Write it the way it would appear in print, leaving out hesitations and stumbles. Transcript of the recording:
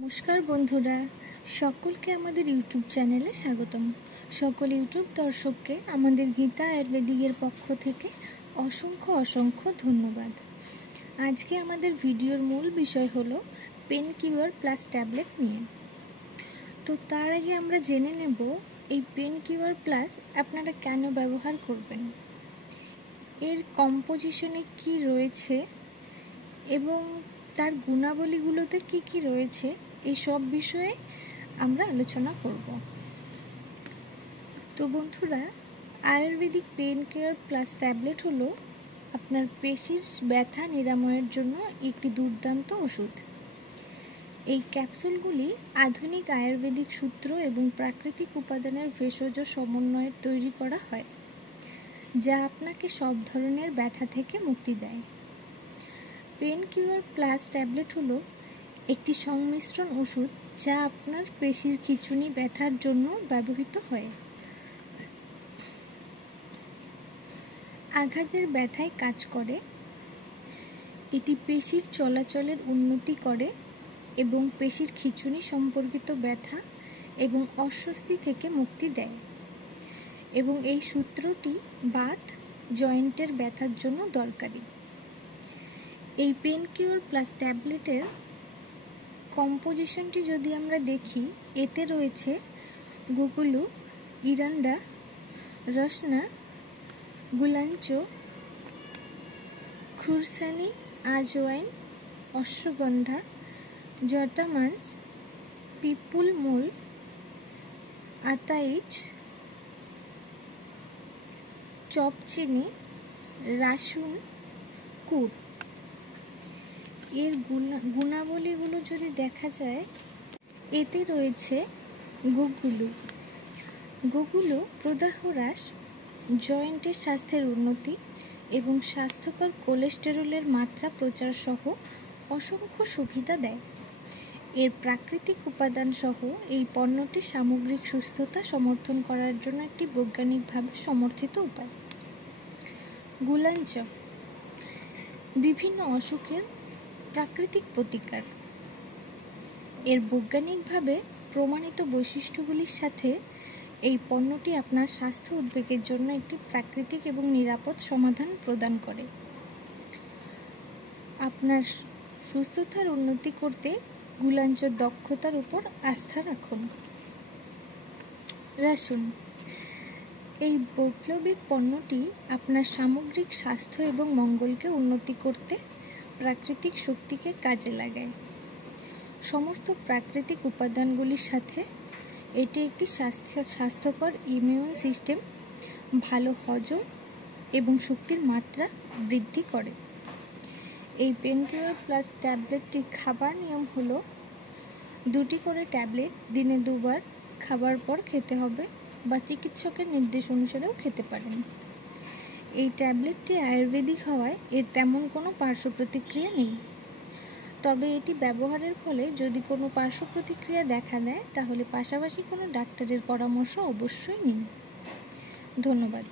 নমস্কার বন্ধুরা, সকলকে আমাদের ইউটিউব চ্যানেলে স্বাগতম। সকল ইউটিউব দর্শককে আমাদের গীতা আয়ুর্বেদিকের পক্ষ থেকে অসংখ্য ধন্যবাদ। আজকে আমাদের ভিডিওর মূল বিষয় হলো পেন কিউর প্লাস ট্যাবলেট নিয়ে। তো তার আগে আমরা জেনে নেব এই পেন কিউর প্লাস আপনারা কেন ব্যবহার করবেন, এর কম্পোজিশনে কি রয়েছে এবং তার গুণাবলীগুলোতে কি কি রয়েছে, এই সব বিষয়ে আমরা আলোচনা করব। তো বন্ধুরা, ayurvedic pain care plus tablet হলো আপনার পেশির ব্যথা নিরাময়ের জন্য একটি দুর্দান্ত ওষুধ। এই ক্যাপসুলগুলি আধুনিক আয়ুর্বেদিক সূত্র এবং প্রাকৃতিক উপাদানের ভেষজ সমন্বয়ে তৈরি করা হয়, যা আপনাকে সব ধরনের ব্যথা থেকে মুক্তি দেয়। পেন কিউর প্লাস ট্যাবলেট হলো একটি সংমিশ্রণ ওষুধ যা আপনার পেশির খিঁচুনি ব্যথার জন্য ব্যবহৃত হয়। আঘাতের ব্যথায় কাজ করে, এটি পেশির চলাচলের উন্নতি করে এবং পেশির খিঁচুনি সম্পর্কিত ব্যথা এবং অস্বস্তি থেকে মুক্তি দেয়, এবং এই সূত্রটি বাত জয়েন্টের ব্যথার জন্য দরকারি। এই পেন কিউর প্লাস ট্যাবলেটের কম্পোজিশনটি যদি আমরা দেখি, এতে রয়েছে গুগুলু, ইরান্ডা, রসনা, গুলাঞ্চ, খুরসানি, আজওয়াইন, অশ্বগন্ধা, জটামান্স, পিপুল মূল, আতাইচ, চপচিনি, রাসুন, কুট। এর গুণাবলীগুলো যদি দেখা যায়, এতে রয়েছে গুগুলু প্রদাহ হ্রাস, জয়েন্টের স্বাস্থ্যের উন্নতি এবং স্বাস্থ্যকর কোলেস্টেরলের মাত্রা প্রচার সহ অসংখ্য সুবিধা দেয়। এর প্রাকৃতিক উপাদান সহ এই পণ্যটি সামগ্রিক সুস্থতা সমর্থন করার জন্য একটি বৈজ্ঞানিকভাবে সমর্থিত উপায়। গুলাঞ্চ বিভিন্ন অসুখের প্রাকৃতিক প্রতিকার। এর বৈজ্ঞানিকভাবে প্রমাণিত বৈশিষ্ট্যগুলির সাথে এই পণ্যটি আপনার স্বাস্থ্য উদ্বেগের জন্য একটি প্রাকৃতিক এবং নিরাপদ সমাধান প্রদান করে। আপনার সুস্থতার উন্নতি করতে গুলাঞ্চর দক্ষতার উপর আস্থা রাখুন। রাসুন এই বৈপ্লবিক পণ্যটি আপনার সামগ্রিক স্বাস্থ্য এবং মঙ্গলকে উন্নতি করতে প্রাকৃতিক শক্তিকে কাজে লাগায়। সমস্ত প্রাকৃতিক উপাদানগুলির সাথে এটি একটি স্বাস্থ্যকর ইমিউন সিস্টেম, ভালো হজম এবং শক্তির মাত্রা বৃদ্ধি করে। এই পেন কিউর প্লাস ট্যাবলেটটি খাবার নিয়ম হলো 2টি করে ট্যাবলেট দিনে 2 বার খাবার পর খেতে হবে, বা চিকিৎসকের নির্দেশ অনুসারেও খেতে পারেন। এই ট্যাবলেটটি আয়ুর্বেদিক হওয়ায় এর তেমন কোনো পার্শ্ব প্রতিক্রিয়া নেই, তবে এটি ব্যবহারের ফলে যদি কোনো পার্শ্ব প্রতিক্রিয়া দেখা দেয়, তাহলে পাশাপাশি কোনো ডাক্তারের পরামর্শ অবশ্যই নিন। ধন্যবাদ।